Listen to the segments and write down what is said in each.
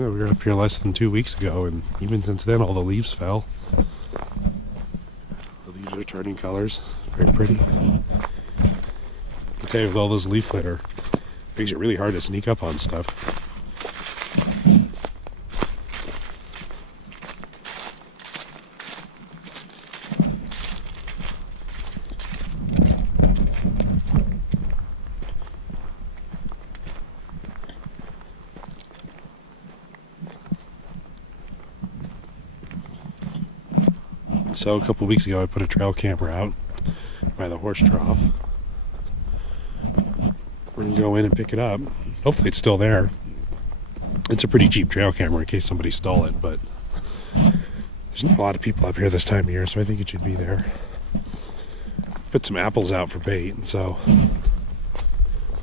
Yeah, we were up here less than 2 weeks ago, and even since then all the leaves fell. The leaves are turning colors. Very pretty. I tell you, with all those leaf litter, it makes it really hard to sneak up on stuff. So a couple weeks ago I put a trail camper out by the horse trough. We're going to go in and pick it up. Hopefully it's still there. It's a pretty cheap trail camera in case somebody stole it, but there's not a lot of people up here this time of year, so I think it should be there. Put some apples out for bait, so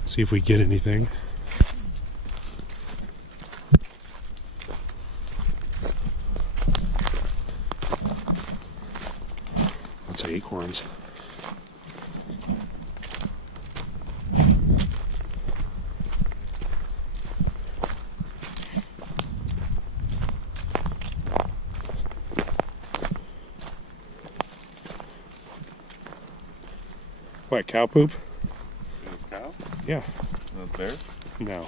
see if we get anything. Acorns. What, cow poop? It's cow? Yeah. Not bear? No.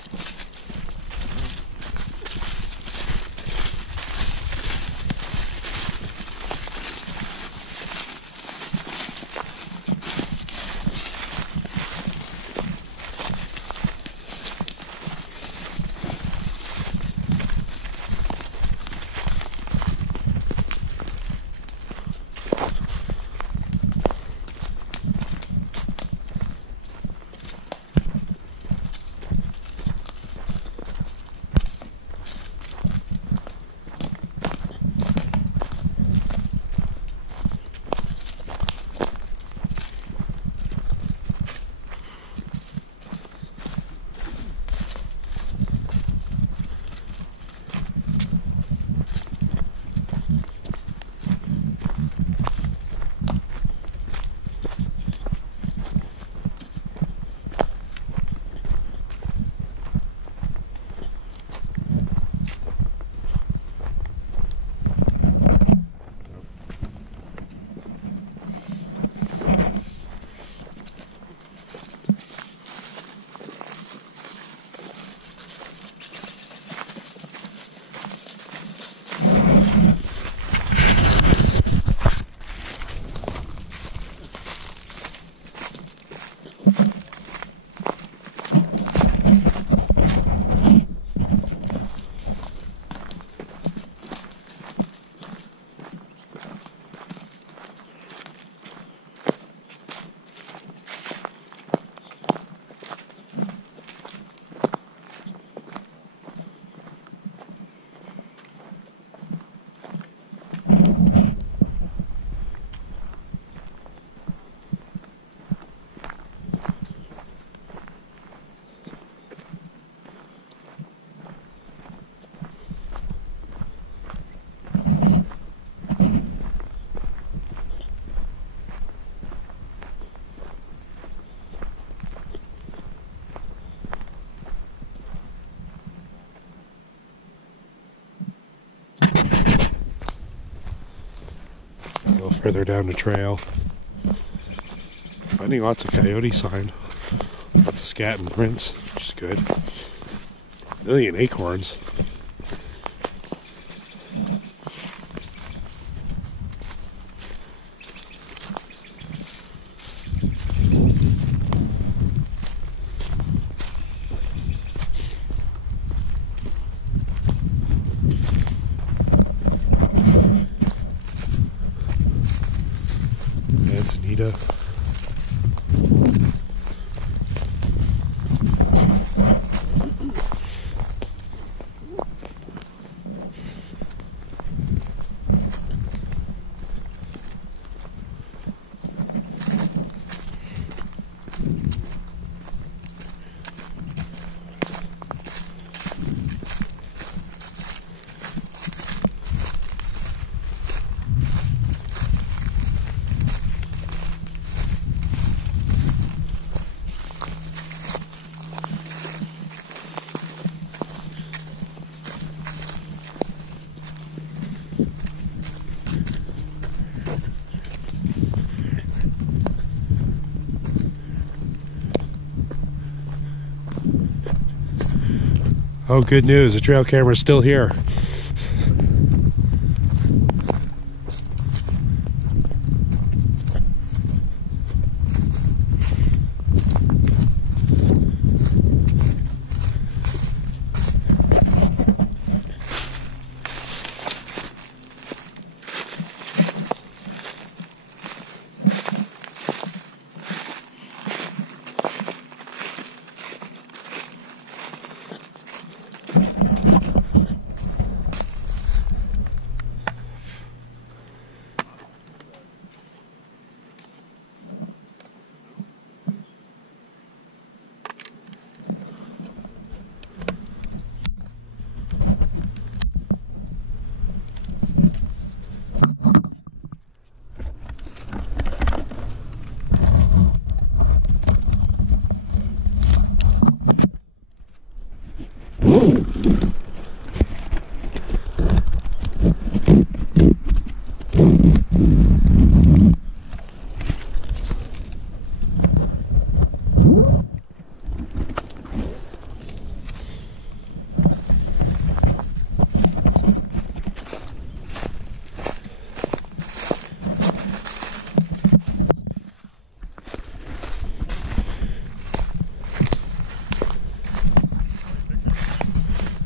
A little further down the trail. Finding lots of coyote sign. Lots of scat and prints, which is good. A million acorns. Anita. Oh, good news. The trail camera is still here.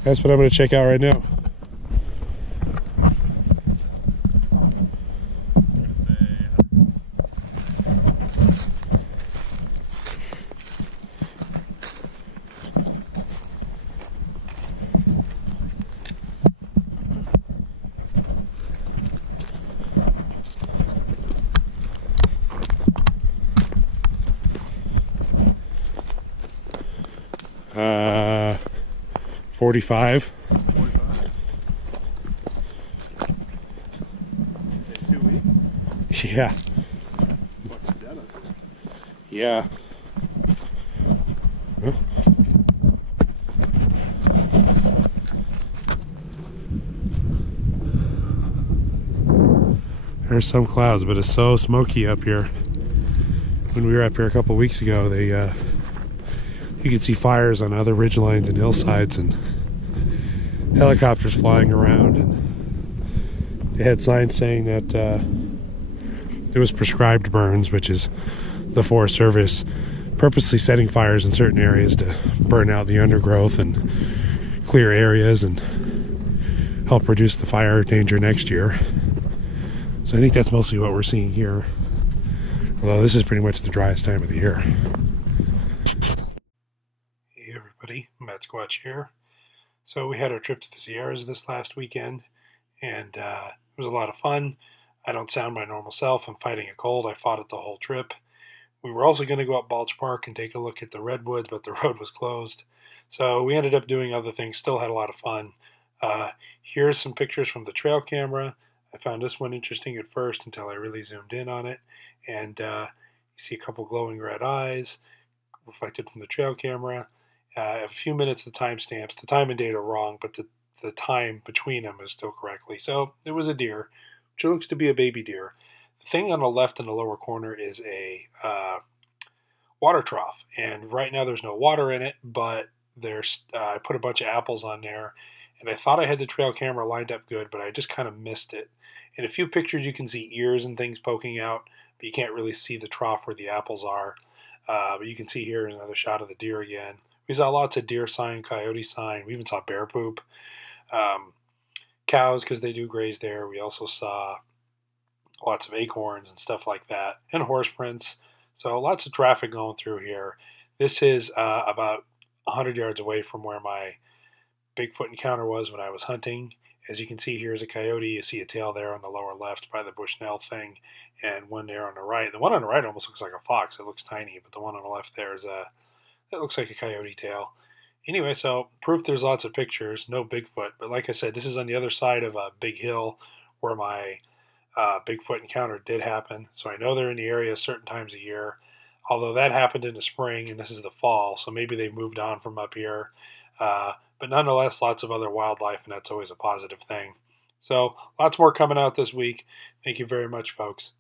That's what I'm going to check out right now. Uh, 45. 45. 2 weeks? Yeah. What's dead up here? Yeah. Well. There's some clouds, but it's so smoky up here. When we were up here a couple weeks ago, you could see fires on other ridgelines and hillsides, and helicopters flying around, and they had signs saying that it was prescribed burns, which is the Forest Service purposely setting fires in certain areas to burn out the undergrowth and clear areas and help reduce the fire danger next year. So I think that's mostly what we're seeing here, although this is pretty much the driest time of the year. Hey everybody, Mattsquatch here. So we had our trip to the Sierras this last weekend, and it was a lot of fun. I don't sound my normal self. I'm fighting a cold. I fought it the whole trip. We were also going to go up Balch Park and take a look at the redwoods, but the road was closed. So we ended up doing other things, still had a lot of fun. Here's some pictures from the trail camera. I found this one interesting at first until I really zoomed in on it. And you see a couple glowing red eyes reflected from the trail camera. A few minutes, the timestamps. The time and date are wrong, but the time between them is still correctly. So it was a deer, which looks to be a baby deer. The thing on the left in the lower corner is a water trough, and right now there's no water in it, but there's I put a bunch of apples on there, and I thought I had the trail camera lined up good, but I just kind of missed it. In a few pictures you can see ears and things poking out, but you can't really see the trough where the apples are. But you can see here is another shot of the deer again. We saw lots of deer sign, coyote sign. We even saw bear poop. Cows, because they do graze there. We also saw lots of acorns and stuff like that, and horse prints. So lots of traffic going through here. This is about 100 yards away from where my Bigfoot encounter was when I was hunting. As you can see, here's a coyote. You see a tail there on the lower left by the Bushnell thing, and one there on the right. The one on the right almost looks like a fox. It looks tiny, but the one on the left there is it looks like a coyote tail. Anyway, so proof there's lots of pictures. No Bigfoot, but like I said, this is on the other side of a big hill where my Bigfoot encounter did happen. So I know they're in the area certain times a year. Although that happened in the spring, and this is the fall, so maybe they've moved on from up here. But nonetheless, lots of other wildlife, and that's always a positive thing. So lots more coming out this week. Thank you very much, folks.